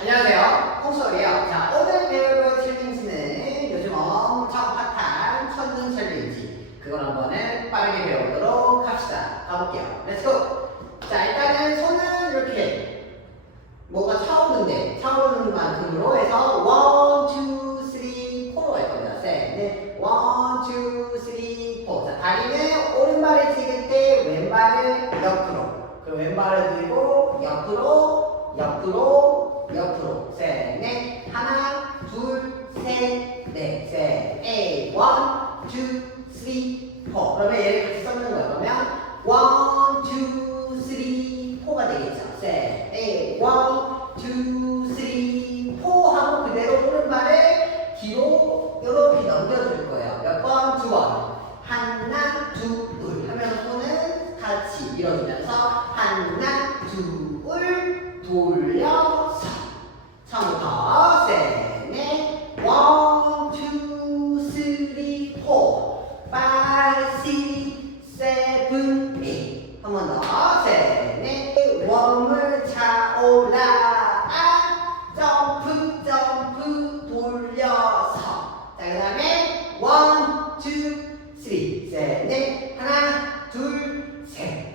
안녕하세요. 홍수업이에요. 자, 오늘 배울 챌린지는 요즘 엄청 핫한 천둥 챌린지. 그걸 한번은 빠르게 배워보도록 합시다. 가볼게요. 렛츠고! 자, 일단은 손은 이렇게 뭐가 차오르는데, 차오르는 만큼으로 해서 1, 2, 3, 4로 갈 겁니다. 셋, 넷, 1, 2, 3, 4. 자, 다리는 오른발을 찍을 때 왼발을 옆으로. 그리고 왼발을 들고 옆으로, 옆으로, ten, 네, ten, eight, one, two, three, four. 그러면 얘를 같이 섞는 거야. 그러면 one, two, three, four가 되겠죠. seven, eight, one, two, three, four 하고 그대로 오른발에 뒤로 이렇게 넘겨줄 거예요. 몇 번? 두 번. 하나, 둘, 둘 하면 손은 같이 이어줍니다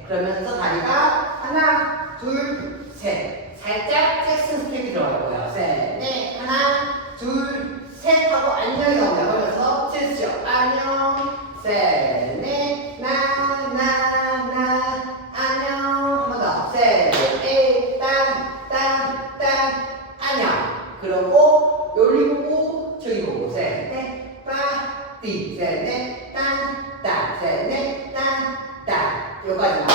그러면서 다리가 하나, 둘, 셋. 살짝 잭슨 스텝이 들어갈 거예요. 셋, 넷, 하나, 둘, 셋 하고 안녕이 나옵니다. 그러면서 칠시오 안녕. 셋, 넷, 나, 나, 나 안녕. 한 번 더. 셋, 넷, 딴, 딴, 딴 안녕. 그러고 여기 보고 저기 보고. 셋, 넷, 빠, 띠, 셋, 넷, 딴, 딴, 셋, 넷, 딴, 딴. 여기까지만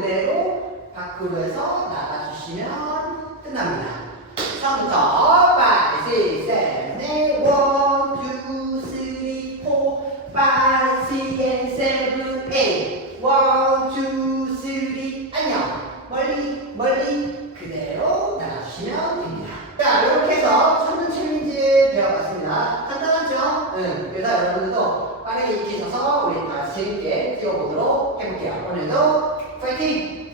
그대로 밖으로 해서 나가주시면 끝납니다. 처음부터 5, 6, 7, 8, 1, 2, 3, 4, 5, 6, 7, 8 1, 2, 3 안녕. 멀리 멀리 그대로 나가주시면 됩니다. 자 이렇게 해서 천문 챌린지 배워봤습니다. 간단하죠? 응. 그래서 여러분들도 빠르게 익히셔서 우리 다 재밌게 키워보도록 해볼게요. 오늘도 Foi?